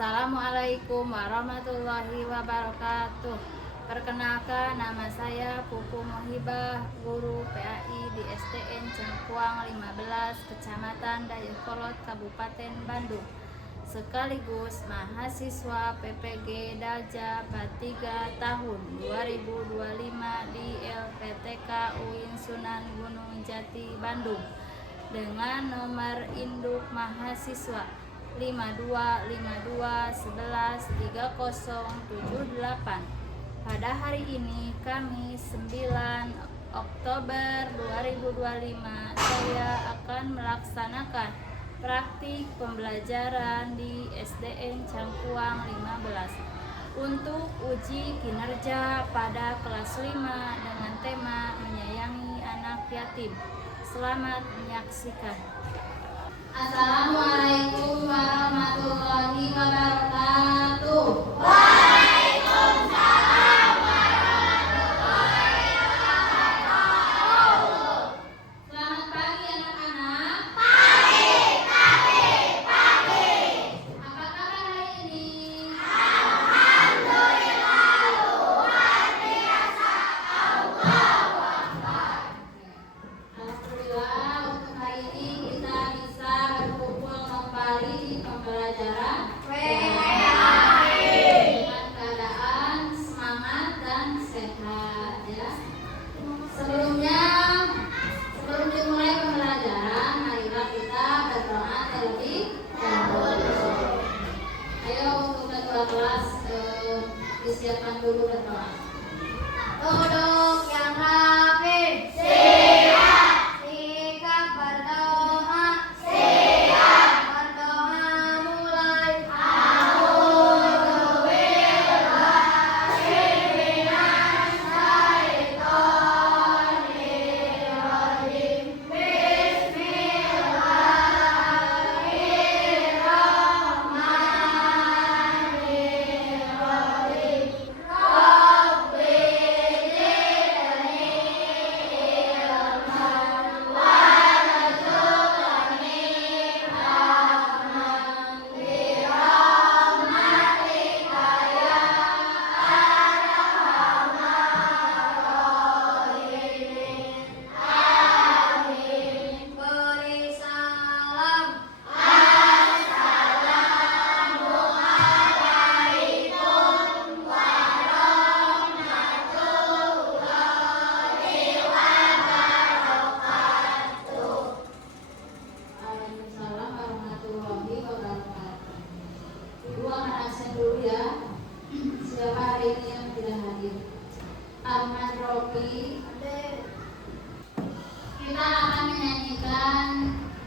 Assalamualaikum warahmatullahi wabarakatuh. Perkenalkan, nama saya Pupu Mohibah, guru PAI di SDN Cengkuang 15, Kecamatan Dayakolot, Kabupaten Bandung, sekaligus mahasiswa PPG Dalja 3 tahun 2025 di LPTK UIN Sunan Gunung Jati, Bandung, dengan nomor induk mahasiswa 5252113078. Pada hari ini, Kamis 9 Oktober 2025, saya akan melaksanakan praktik pembelajaran di SDN Cangkuang 15 untuk uji kinerja pada kelas 5 dengan tema menyayangi anak yatim. Selamat menyaksikan. Assalamualaikum warahmatullahi wabarakatuh. Waalaikumsalam warahmatullahi wabarakatuh. Selamat pagi anak-anak. Pagi. Apa kabar hari ini? Alhamdulillah, luar biasa. Allahu Akbar. Alhamdulillah, untuk hari ini kita bisa berkumpul kembali di pembelajaran dengan keadaan semangat dan sehat, ya. Sebelum dimulai pembelajaran, marilah kita berdoa terlebih dahulu. Ayo, untuk ketua kelas disiapkan dulu berdoa. Duduk yang rapi. Siap. Sikap berdoa. Siap. Berdoa mulai. A'udzubillahiminasyaitonirrajim. Bismillahirrahmanirrahim. Rabbi beri salam. Assalamualaikum warahmatullahi wabarakatuh. Waalaikumsalam warahmatullahi wabarakatuh. Ibu akan absen dulu ya. Siapa hari ini yang tidak hadir? Ahmad Rofi. Kita akan menyanyikan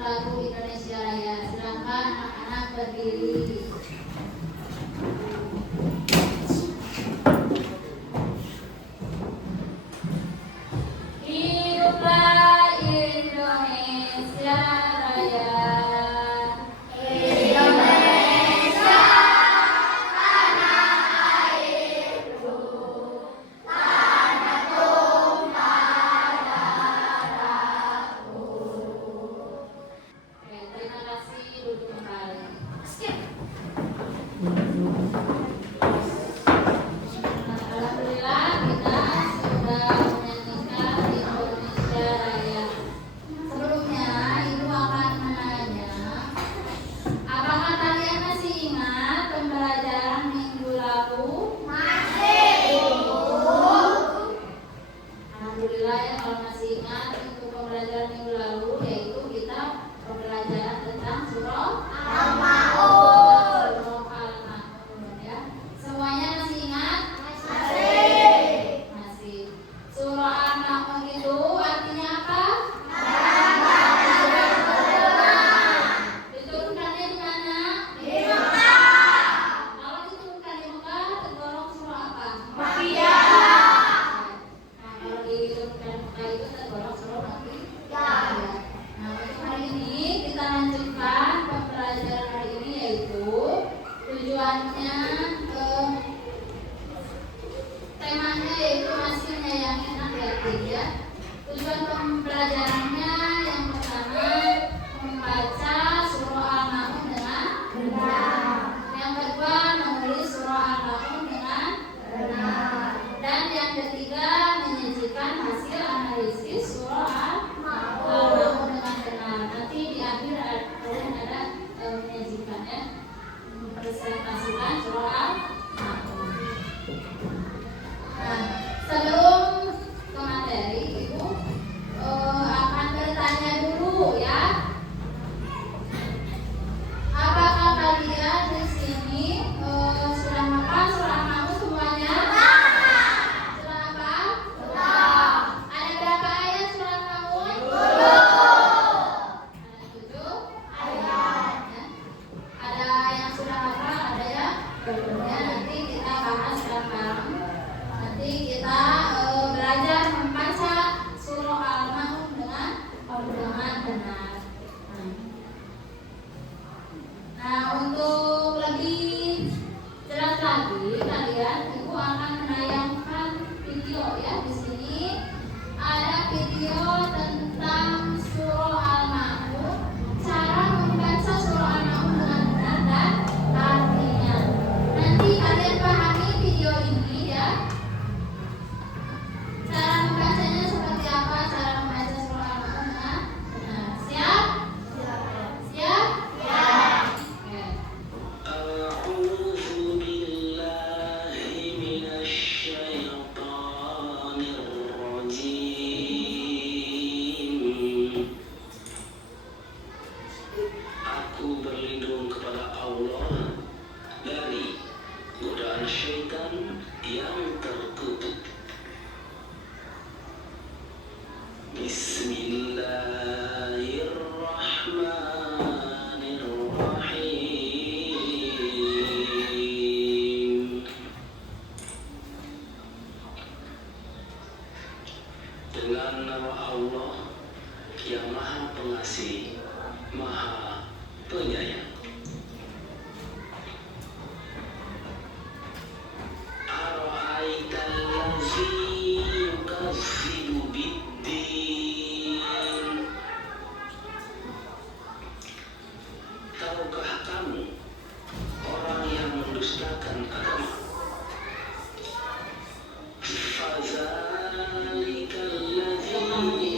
lagu Indonesia Raya. Silakan anak-anak berdiri. Hiduplah Indonesia Raya. Indonesia tanah airku, tanah tumpah darahku. Oke, terima kasih. Duduk kembali. Skip. benar. Nah, untuk lebih jelas lagi, kalian ibu akan menayangkan video ya. Di sini ada video tentang surah Al-Ma'un, cara membaca surah Al-Ma'un dengan benar dan artinya. Nanti kalian pahami video ini ya. Cara membacanya seperti apa? Cara membaca surah Al-Ma'un dengan benar. Siap? Siap? Oke. Aku berlindung kepada Allah dari godaan syaitan yang terkutuk. Bismillahirrahmanirrahim. Dengan nama Allah yang Maha Pengasih, Maha Penyayang. Ara'aital ladzi yukadzibu biddin. Tahukah kamu orang yang mendustakan agama? Fadzalikal ladzi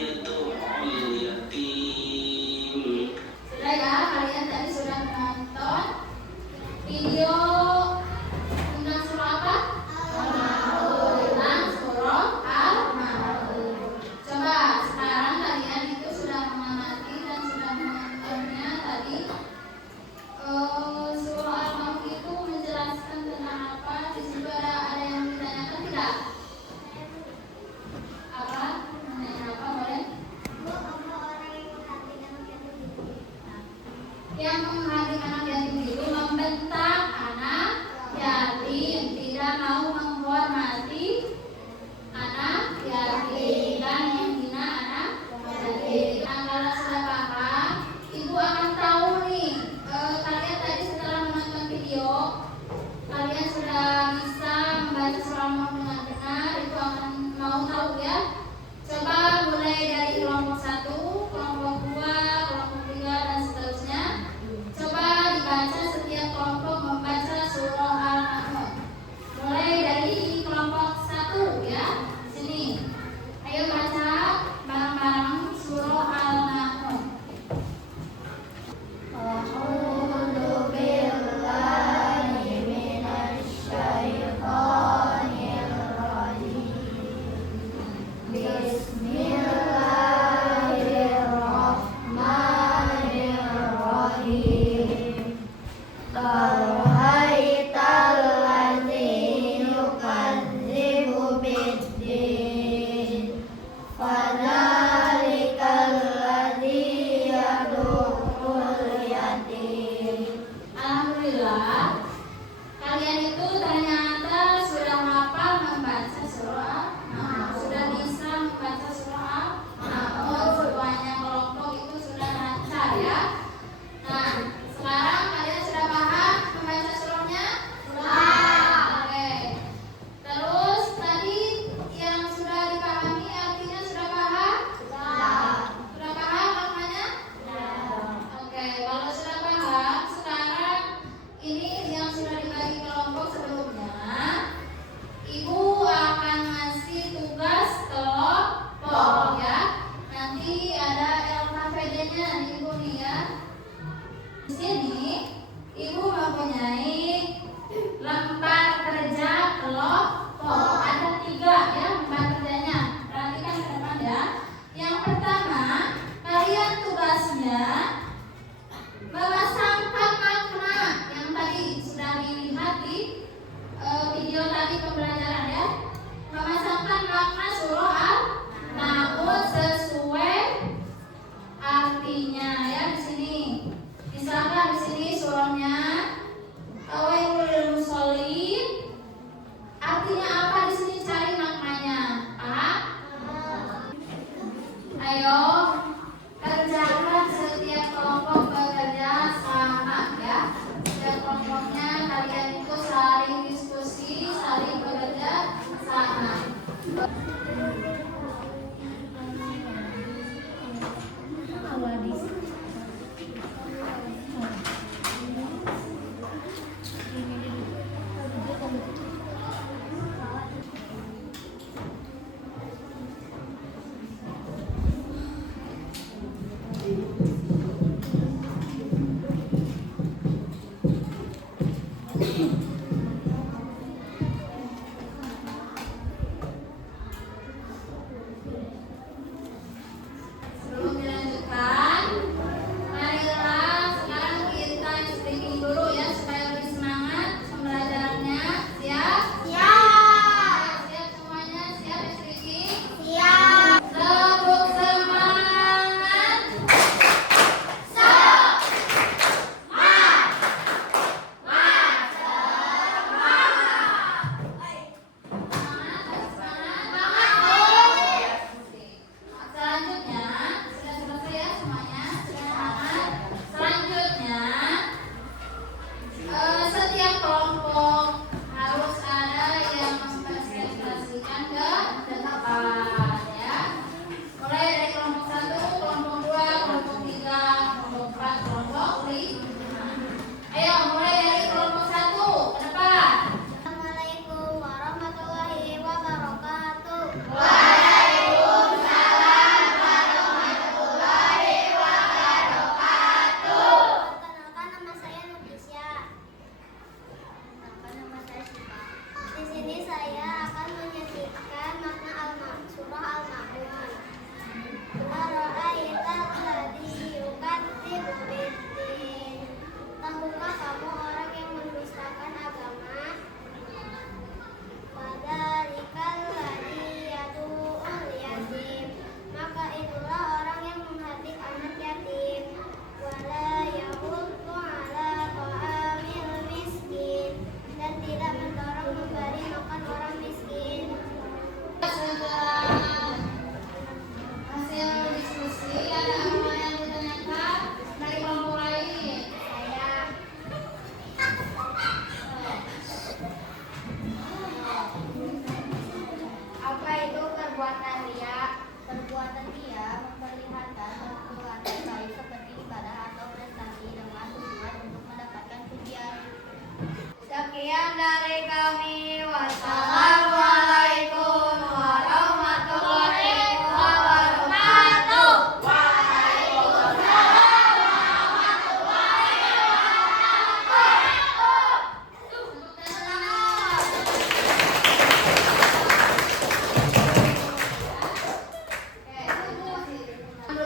yad'ul yatim. Sudah ya, kalian tadi sudah menonton video tentang surah apa? Al-Ma'un. Tentang surah Al-Ma'un. Coba sekarang kalian itu sudah mengamati dan sudah menontonnya tadi. Surah Al-Ma'un itu menjelaskan tentang apa? Di situ ada yang ditanyakan tidak? Apa? Menanya apa? Boleh? Yang memperhatikan anak yatim itu membentak anak yatim, tidak mau menghormati anak yatim dan menghina anak yatim. Nah, kalau sudah paham, ibu akan tahu nih. Kalian tadi setelah menonton video, kalian sudah bisa membaca surah Al-Ma'un dengan benar. Ibu akan mau tahu ya. Coba mulai dari kelompok 1, kelompok 2, kelompok 3 dan seterusnya. Coba dibaca setiap kelompok membaca surah Al-Ma'un. Mulai dari kelompok 1 ya. Sini. Ayo baca bareng-bareng surah Al-Ma'un. A'udzu billahi minasy syaithanir rajim. Bismillahirrahmanirrahim. Ara'aital ladzi yukadzibu biddin. Fadzalikal ladzi yad'ul yatim. Alhamdulillah, kalian itu ternyata sudah hafal membaca surah Al-Ma'un. Sudah bisa membaca surah Al-Ma'un. Semuanya kelompok itu sudah lancar ya. Nah, sekarang kalian sudah paham membaca surahnya? Sudah. Oke. Terus tadi yang sudah dipahami artinya sudah paham? Sudah. Sudah paham maknanya? Sudah. Oke, kalau sudah paham, sekarang ini yang sudah dibagi kelompok sebelumnya, ibu akan ngasih tugas kelompok ya. Nanti ada LKPD-nya nih ibu nih ya. Di sini ibu mempunyai lembar kerja kelompok. Ada 3 ya lembar kerjanya. Perhatikan ke depan ya. Yang pertama, kalian tugasnya memasangkan makna yang tadi sudah dilihat di video tadi pembelajaran ya. Memasangkan makna surah Al-Ma'un sesuai artinya ya di sini. Misalkan di sini surahnya Tawailul lil Musholin. Artinya apa di sini? Cari maknanya. Paham? Ayo.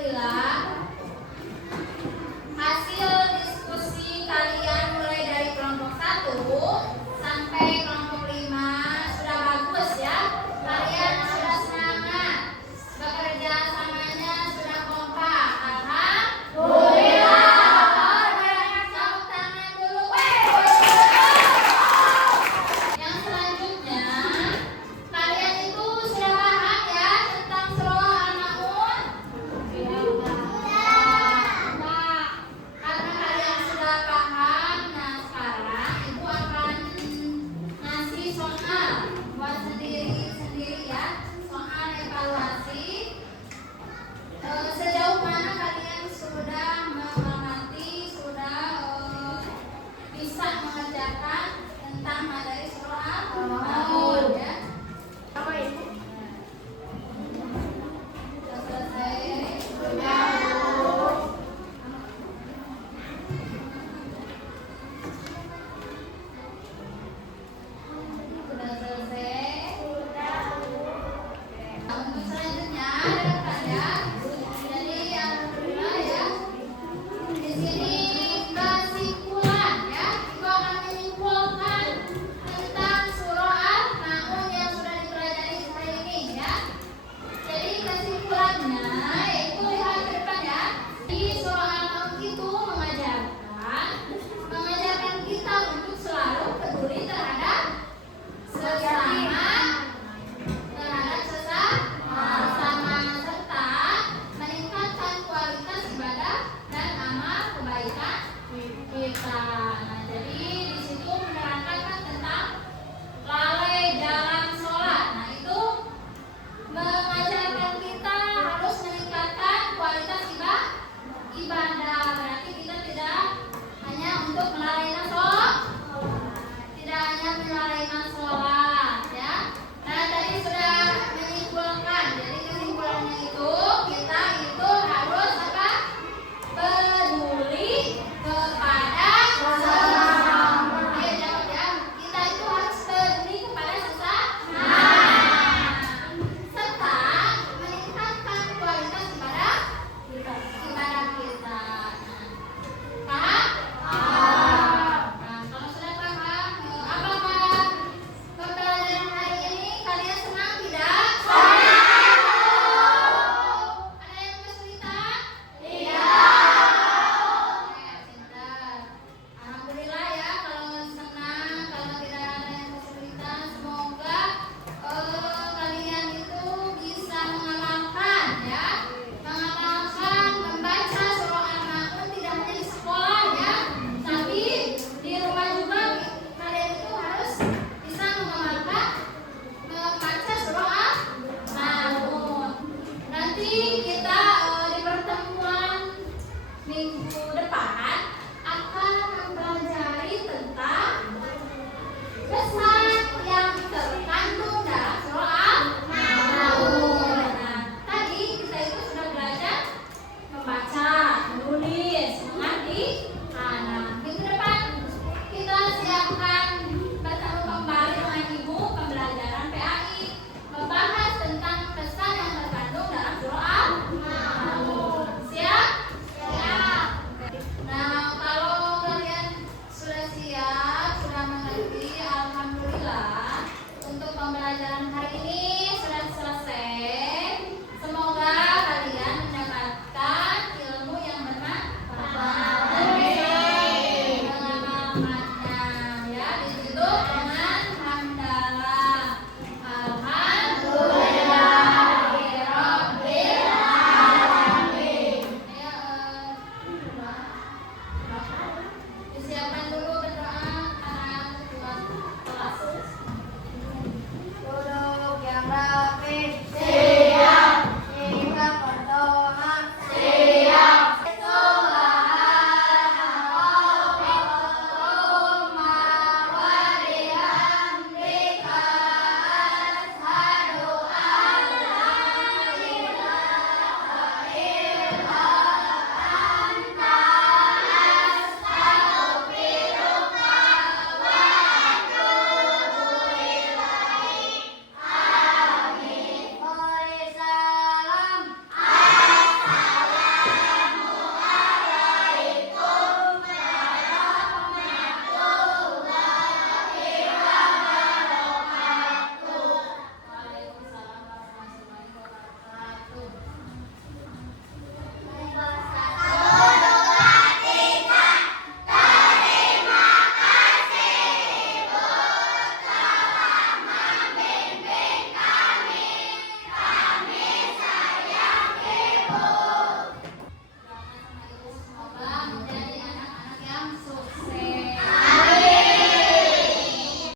Alhamdulillah